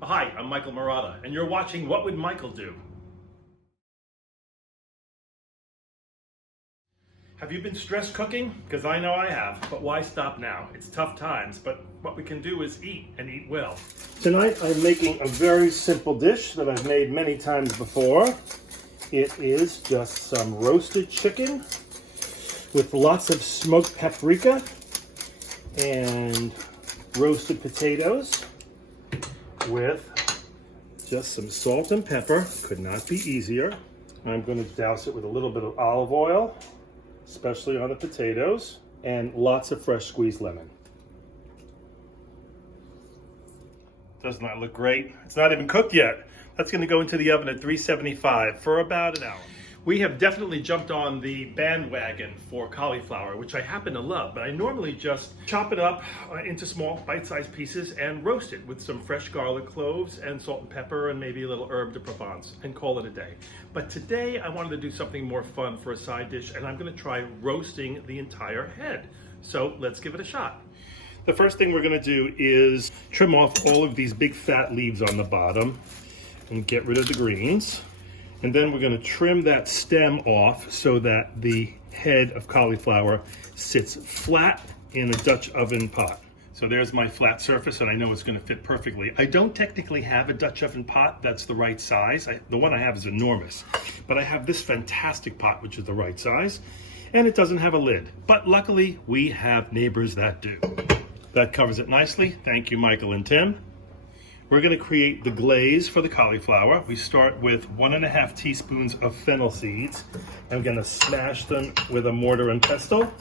Hi, I'm Michael Murata, and you're watching What Would Michael Do? Have you been stress cooking? Because I know I have, but why stop now? It's tough times, but what we can do is eat, and eat well. Tonight I'm making a very simple dish that I've made many times before. It is just some roasted chicken with lots of smoked paprika and roasted potatoes with just some salt and pepper. Could not be easier. I'm going to douse it with a little bit of olive oil, especially on the potatoes, and lots of fresh squeezed lemon. Doesn't that look great? It's not even cooked yet. That's going to go into the oven at 375 for about an hour. We have definitely jumped on the bandwagon for cauliflower, which I happen to love, but I normally just chop it up into small bite-sized pieces and roast it with some fresh garlic cloves and salt and pepper and maybe a little herb de Provence and call it a day. But today I wanted to do something more fun for a side dish, and I'm going to try roasting the entire head. So let's give it a shot. The first thing we're going to do is trim off all of these big fat leaves on the bottom and get rid of the greens. And then we're going to trim that stem off so that the head of cauliflower sits flat in a Dutch oven pot. So there's my flat surface, and I know it's going to fit perfectly. I don't technically have a Dutch oven pot that's the right size. The one I have is enormous, but I have this fantastic pot which is the right size, and it doesn't have a lid. But luckily we have neighbors that do. That covers it nicely. Thank you, Michael and Tim. We're going to create the glaze for the cauliflower. We start with 1.5 teaspoons of fennel seeds. I'm going to smash them with a mortar and pestle.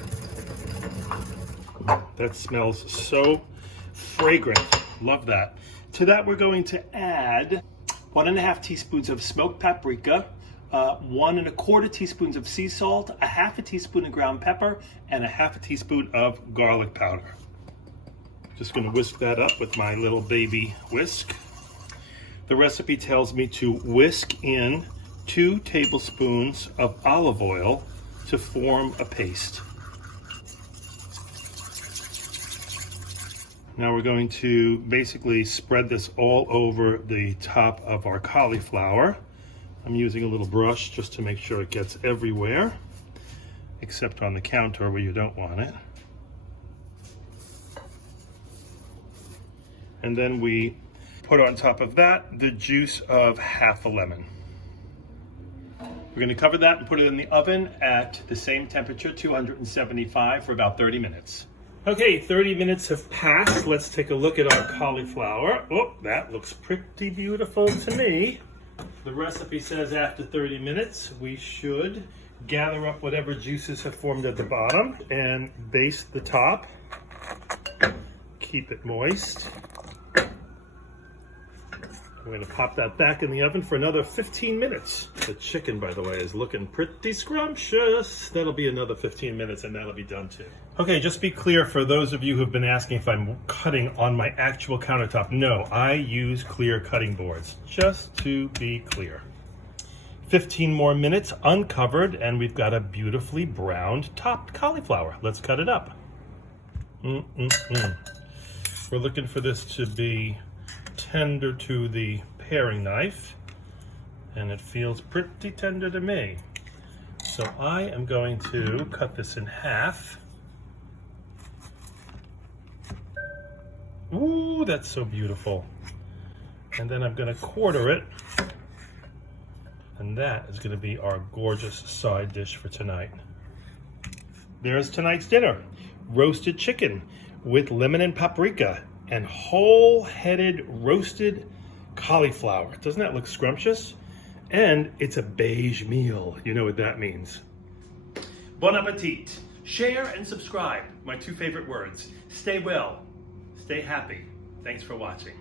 That smells so fragrant. Love that. To that, we're going to add 1.5 teaspoons of smoked paprika, 1.25 teaspoons of sea salt, 1/2 teaspoon of ground pepper, and 1/2 teaspoon of garlic powder. Just going to whisk that up with my little baby whisk. The recipe tells me to whisk in 2 tablespoons of olive oil to form a paste. Now we're going to basically spread this all over the top of our cauliflower. I'm using a little brush just to make sure it gets everywhere, except on the counter where you don't want it. And then we put on top of that the juice of 1/2 a lemon. We're going to cover that and put it in the oven at the same temperature, 275, for about 30 minutes. Okay, 30 minutes have passed. Let's take a look at our cauliflower. Oh, that looks pretty beautiful to me. The recipe says after 30 minutes, we should gather up whatever juices have formed at the bottom and baste the top. Keep it moist. We're going to pop that back in the oven for another 15 minutes. The chicken, by the way, is looking pretty scrumptious. That'll be another 15 minutes and that'll be done too. Okay, just be clear for those of you who've been asking if I'm cutting on my actual countertop. No, I use clear cutting boards, just to be clear. 15 more minutes uncovered and we've got a beautifully browned topped cauliflower. Let's cut it up. We're looking for this to be tender to the paring knife, and it feels pretty tender to me. So I am going to cut this in half. Ooh, that's so beautiful. And then I'm going to quarter it, and that is going to be our gorgeous side dish for tonight. There's tonight's dinner: roasted chicken with lemon and paprika and whole-headed roasted cauliflower. Doesn't that look scrumptious? And it's a beige meal. You know what that means. Bon appetit. Share and subscribe, my 2 favorite words. Stay well, stay happy. Thanks for watching.